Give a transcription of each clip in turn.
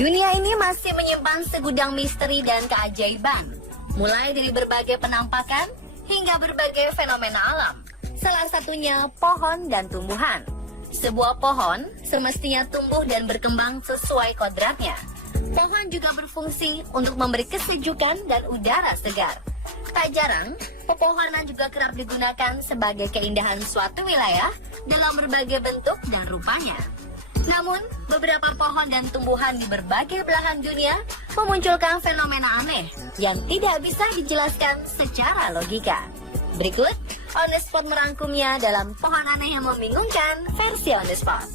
Dunia ini masih menyimpan segudang misteri dan keajaiban, mulai dari berbagai penampakan hingga berbagai fenomena alam. Salah satunya pohon dan tumbuhan. Sebuah pohon semestinya tumbuh dan berkembang sesuai kodratnya. Pohon juga berfungsi untuk memberi kesejukan dan udara segar. Tak jarang, pepohonan juga kerap digunakan sebagai keindahan suatu wilayah dalam berbagai bentuk dan rupanya. Namun, beberapa pohon dan tumbuhan di berbagai belahan dunia memunculkan fenomena aneh yang tidak bisa dijelaskan secara logika. Berikut, On The Spot merangkumnya dalam pohon aneh yang membingungkan versi On The Spot.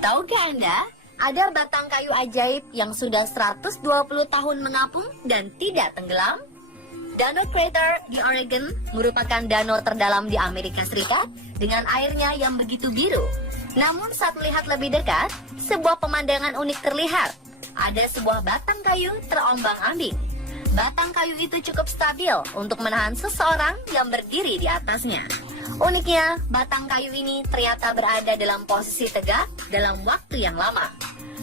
Tahukah Anda, ada batang kayu ajaib yang sudah 120 tahun mengapung dan tidak tenggelam? Danau Crater di Oregon merupakan danau terdalam di Amerika Serikat dengan airnya yang begitu biru. Namun saat melihat lebih dekat, sebuah pemandangan unik terlihat. Ada sebuah batang kayu terombang-ambing. Batang kayu itu cukup stabil untuk menahan seseorang yang berdiri di atasnya. Uniknya, batang kayu ini ternyata berada dalam posisi tegak dalam waktu yang lama.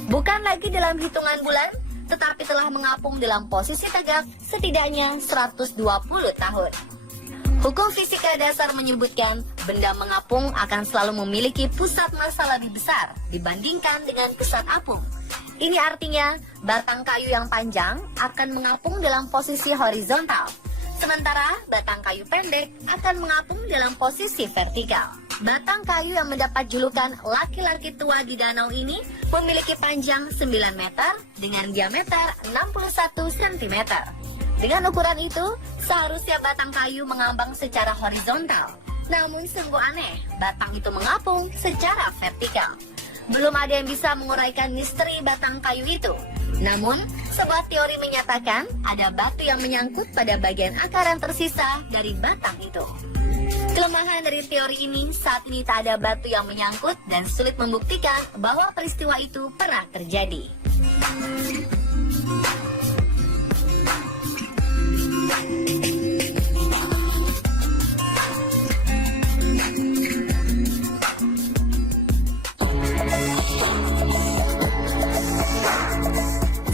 Bukan lagi dalam hitungan bulan, tetapi telah mengapung dalam posisi tegak setidaknya 120 tahun. Hukum fisika dasar menyebutkan benda mengapung akan selalu memiliki pusat massa lebih besar dibandingkan dengan pusat apung. Ini artinya batang kayu yang panjang akan mengapung dalam posisi horizontal, sementara batang kayu pendek akan mengapung dalam posisi vertikal. Batang kayu yang mendapat julukan laki-laki tua di danau ini memiliki panjang 9 meter dengan diameter 61 cm. Dengan ukuran itu, seharusnya batang kayu mengambang secara horizontal. Namun sungguh aneh, batang itu mengapung secara vertikal. Belum ada yang bisa menguraikan misteri batang kayu itu. Namun, sebuah teori menyatakan ada batu yang menyangkut pada bagian akar yang tersisa dari batang itu. Kelemahan dari teori ini, saat ini tak ada batu yang menyangkut dan sulit membuktikan bahwa peristiwa itu pernah terjadi.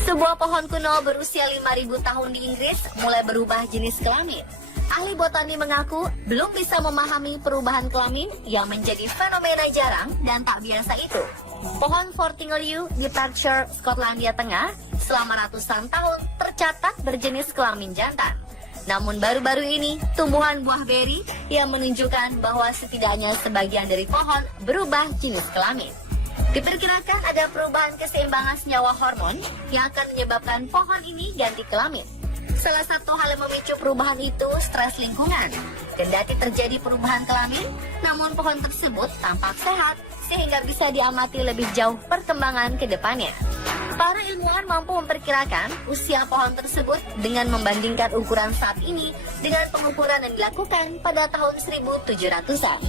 Sebuah pohon kuno berusia 5.000 tahun di Inggris mulai berubah jenis kelamin. Ahli botani mengaku belum bisa memahami perubahan kelamin yang menjadi fenomena jarang dan tak biasa itu. Pohon Fortingeliu di Perthshire, Skotlandia Tengah, selama ratusan tahun tercatat berjenis kelamin jantan. Namun baru-baru ini, tumbuhan buah beri yang menunjukkan bahwa setidaknya sebagian dari pohon berubah jenis kelamin. Diperkirakan ada perubahan keseimbangan senyawa hormon yang akan menyebabkan pohon ini ganti kelamin. Salah satu hal yang memicu perubahan itu stres lingkungan. Kendati terjadi perubahan kelamin, namun pohon tersebut tampak sehat sehingga bisa diamati lebih jauh perkembangan ke depannya. Para ilmuwan mampu memperkirakan usia pohon tersebut dengan membandingkan ukuran saat ini dengan pengukuran yang dilakukan pada tahun 1700-an.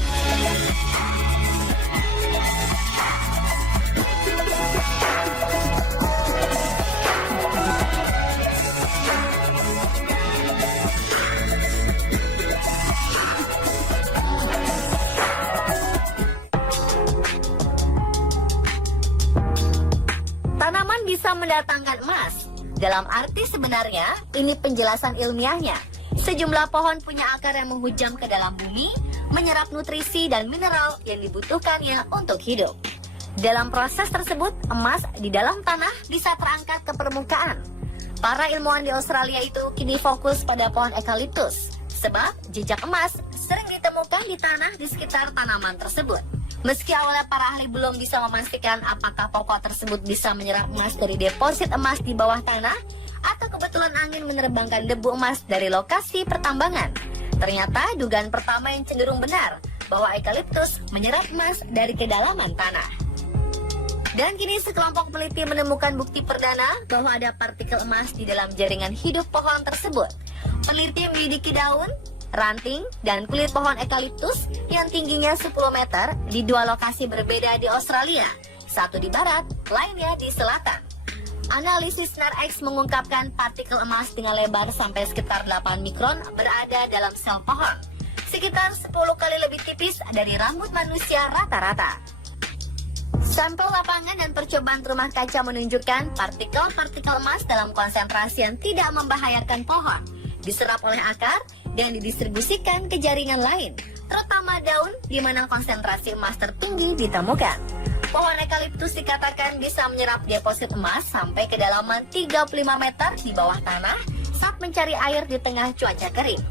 Tanaman bisa mendatangkan emas. Dalam arti sebenarnya, ini penjelasan ilmiahnya. Sejumlah pohon punya akar yang menghujam ke dalam bumi, menyerap nutrisi dan mineral yang dibutuhkannya untuk hidup. Dalam proses tersebut, emas di dalam tanah bisa terangkat ke permukaan. Para ilmuwan di Australia itu kini fokus pada pohon eukaliptus, sebab jejak emas sering ditemukan di tanah di sekitar tanaman tersebut. Meski awalnya para ahli belum bisa memastikan apakah pokok tersebut bisa menyerap emas dari deposit emas di bawah tanah, atau kebetulan angin menerbangkan debu emas dari lokasi pertambangan. Ternyata dugaan pertama yang cenderung benar, bahwa eukaliptus menyerap emas dari kedalaman tanah. Dan kini sekelompok peneliti menemukan bukti perdana bahwa ada partikel emas di dalam jaringan hidup pohon tersebut. Peneliti menyelidiki daun, ranting, dan kulit pohon eukaliptus yang tingginya 10 meter di dua lokasi berbeda di Australia, satu di barat, lainnya di selatan. Analisis NARX mengungkapkan partikel emas dengan lebar sampai sekitar 8 mikron berada dalam sel pohon, sekitar 10 kali lebih tipis dari rambut manusia rata-rata. Sampel lapangan dan percobaan rumah kaca menunjukkan partikel-partikel emas dalam konsentrasi yang tidak membahayakan pohon diserap oleh akar dan didistribusikan ke jaringan lain, terutama daun di mana konsentrasi emas tertinggi ditemukan. Pohon eukaliptus dikatakan bisa menyerap deposit emas sampai kedalaman 35 meter di bawah tanah saat mencari air di tengah cuaca kering.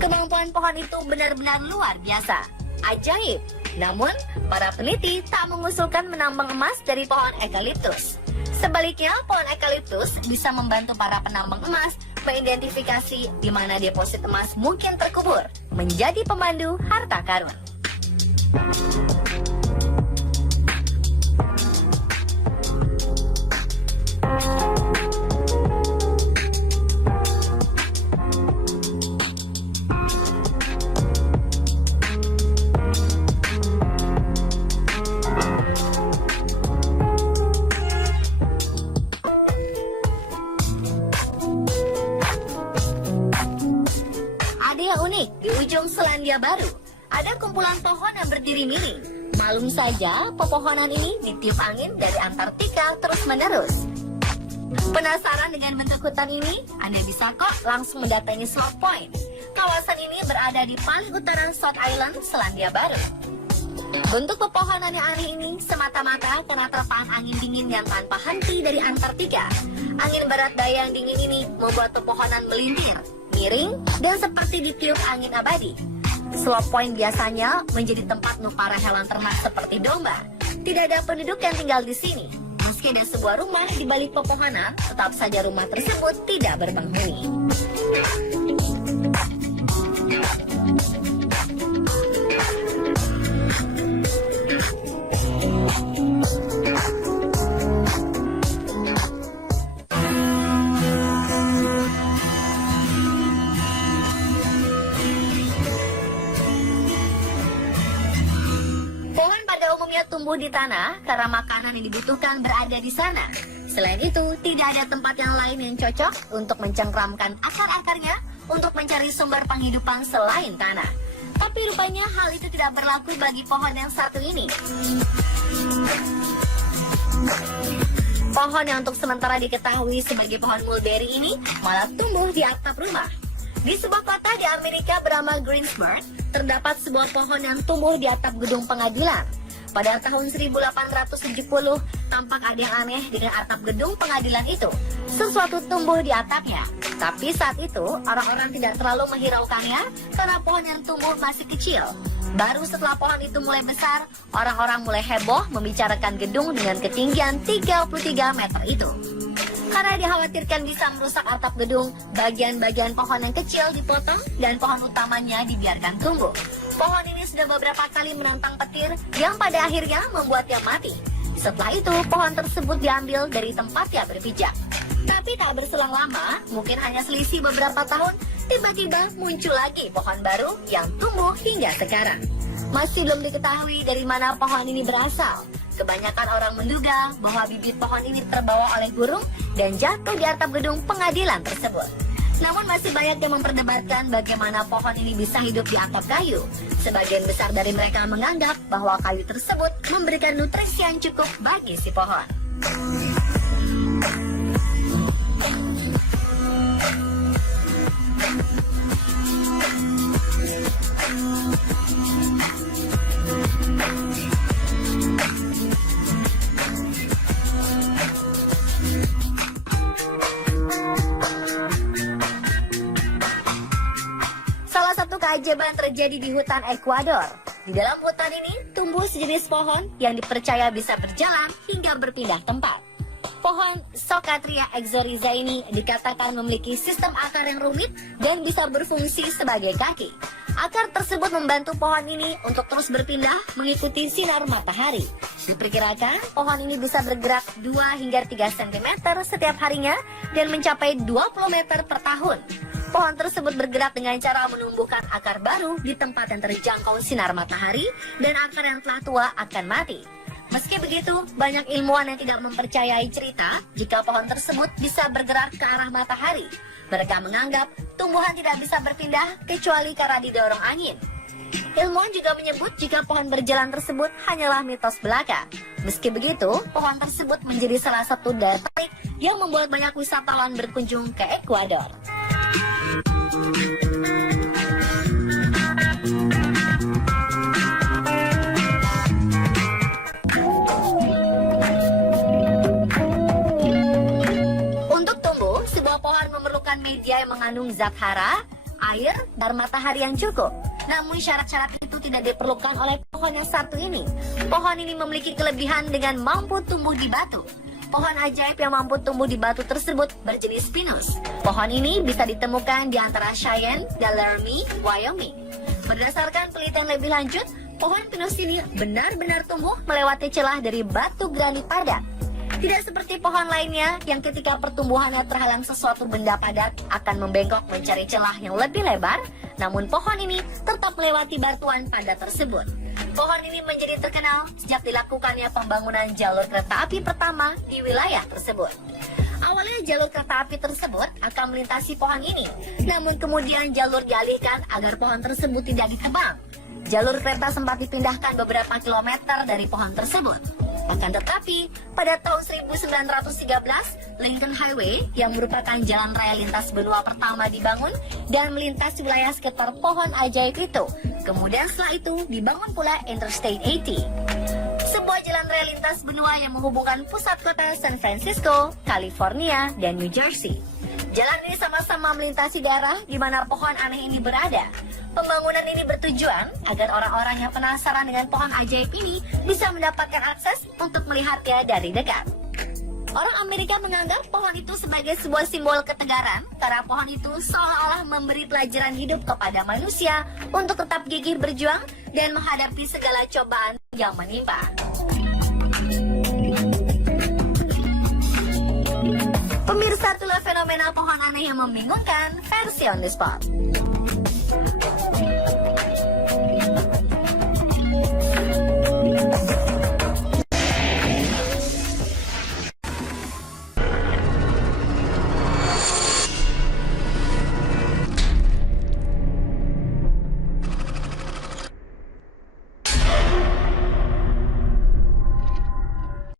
Kemampuan pohon itu benar-benar luar biasa, ajaib. Namun, para peneliti tak mengusulkan menambang emas dari pohon eukaliptus. Sebaliknya, pohon eukaliptus bisa membantu para penambang emas mengidentifikasi di mana deposit emas mungkin terkubur, menjadi pemandu harta karun. Unik di ujung Selandia Baru, ada kumpulan pohon yang berdiri miring. Malum saja, pepohonan ini ditiup angin dari Antartika terus-menerus. Penasaran dengan bentuk hutan ini? Anda bisa kok langsung mendatangi Slough Point. Kawasan ini berada di paling utara South Island, Selandia Baru. Bentuk pepohonan yang aneh ini semata-mata karena terpaan angin dingin yang tanpa henti dari Antartika. Angin barat daya yang dingin ini membuat pepohonan melintir, miring, dan seperti ditiup angin abadi. Slough Point biasanya menjadi tempat para hewan ternak seperti domba. Tidak ada penduduk yang tinggal di sini. Meski ada sebuah rumah di balik pepohonan, tetap saja rumah tersebut tidak berpenghuni. Tumbuh di tanah karena makanan yang dibutuhkan berada di sana. Selain itu, tidak ada tempat yang lain yang cocok untuk mencengkramkan akar-akarnya untuk mencari sumber penghidupan selain tanah. Tapi rupanya hal itu tidak berlaku bagi pohon yang satu ini. Pohon yang untuk sementara diketahui sebagai pohon mulberry ini malah tumbuh di atap rumah. Di sebuah kota di Amerika bernama Greensburg, terdapat sebuah pohon yang tumbuh di atap gedung pengadilan. Pada tahun 1870, tampak ada yang aneh dengan atap gedung pengadilan itu. Sesuatu tumbuh di atapnya. Tapi saat itu, orang-orang tidak terlalu menghiraukannya karena pohon yang tumbuh masih kecil. Baru setelah pohon itu mulai besar, orang-orang mulai heboh membicarakan gedung dengan ketinggian 33 meter itu. Karena dikhawatirkan bisa merusak atap gedung, bagian-bagian pohon yang kecil dipotong dan pohon utamanya dibiarkan tumbuh. Pohon ini sudah beberapa kali menantang petir yang pada akhirnya membuatnya mati. Setelah itu, pohon tersebut diambil dari tempatnya berpijak. Tapi tak berselang lama, mungkin hanya selisih beberapa tahun, tiba-tiba muncul lagi pohon baru yang tumbuh hingga sekarang. Masih belum diketahui dari mana pohon ini berasal. Kebanyakan orang menduga bahwa bibit pohon ini terbawa oleh burung dan jatuh di atap gedung pengadilan tersebut. Namun masih banyak yang memperdebatkan bagaimana pohon ini bisa hidup di atap kayu. Sebagian besar dari mereka menganggap bahwa kayu tersebut memberikan nutrisi yang cukup bagi si pohon. Keajaiban terjadi di hutan Ekuador. Di dalam hutan ini tumbuh sejenis pohon yang dipercaya bisa berjalan hingga berpindah tempat. Pohon Socatria exoriza ini dikatakan memiliki sistem akar yang rumit dan bisa berfungsi sebagai kaki. Akar tersebut membantu pohon ini untuk terus berpindah mengikuti sinar matahari. Diperkirakan pohon ini bisa bergerak 2 hingga 3 cm setiap harinya dan mencapai 20 meter per tahun. Pohon tersebut bergerak dengan cara menumbuhkan akar baru di tempat yang terjangkau sinar matahari dan akar yang telah tua akan mati. Meski begitu, banyak ilmuwan yang tidak mempercayai cerita jika pohon tersebut bisa bergerak ke arah matahari. Mereka menganggap tumbuhan tidak bisa berpindah kecuali karena didorong angin. Ilmuwan juga menyebut jika pohon berjalan tersebut hanyalah mitos belaka. Meski begitu, pohon tersebut menjadi salah satu daya tarik yang membuat banyak wisatawan berkunjung ke Ekuador. Untuk tumbuh, sebuah pohon memerlukan media yang mengandung zat hara, air, dan matahari yang cukup. Namun syarat-syarat itu tidak diperlukan oleh pohon yang satu ini. Pohon ini memiliki kelebihan dengan mampu tumbuh di batu. Pohon ajaib yang mampu tumbuh di batu tersebut berjenis pinus. Pohon ini bisa ditemukan di antara Cheyenne dan Laramie, Wyoming. Berdasarkan penelitian lebih lanjut, pohon pinus ini benar-benar tumbuh melewati celah dari batu granit padat. Tidak seperti pohon lainnya yang ketika pertumbuhannya terhalang sesuatu benda padat akan membengkok mencari celah yang lebih lebar, namun pohon ini tetap melewati batuan padat tersebut. Pohon ini menjadi terkenal sejak dilakukannya pembangunan jalur kereta api pertama di wilayah tersebut. Awalnya jalur kereta api tersebut akan melintasi pohon ini, namun kemudian jalur dialihkan agar pohon tersebut tidak ditebang. Jalur kereta sempat dipindahkan beberapa kilometer dari pohon tersebut. Akan tetapi, pada tahun 1913, Lincoln Highway yang merupakan jalan raya lintas benua pertama dibangun dan melintasi wilayah sekitar pohon ajaib itu. Kemudian setelah itu dibangun pula Interstate 80. Sebuah jalan raya lintas benua yang menghubungkan pusat kota San Francisco, California, dan New Jersey. Jalan ini sama-sama melintasi daerah di mana pohon aneh ini berada. Pembangunan ini bertujuan agar orang-orang yang penasaran dengan pohon ajaib ini bisa mendapatkan akses untuk melihatnya dari dekat. Orang Amerika menganggap pohon itu sebagai sebuah simbol ketegaran karena pohon itu seolah-olah memberi pelajaran hidup kepada manusia untuk tetap gigih berjuang dan menghadapi segala cobaan yang menimpa. Pemirsa, itulah fenomena pohon aneh yang membingungkan versi On The Spot.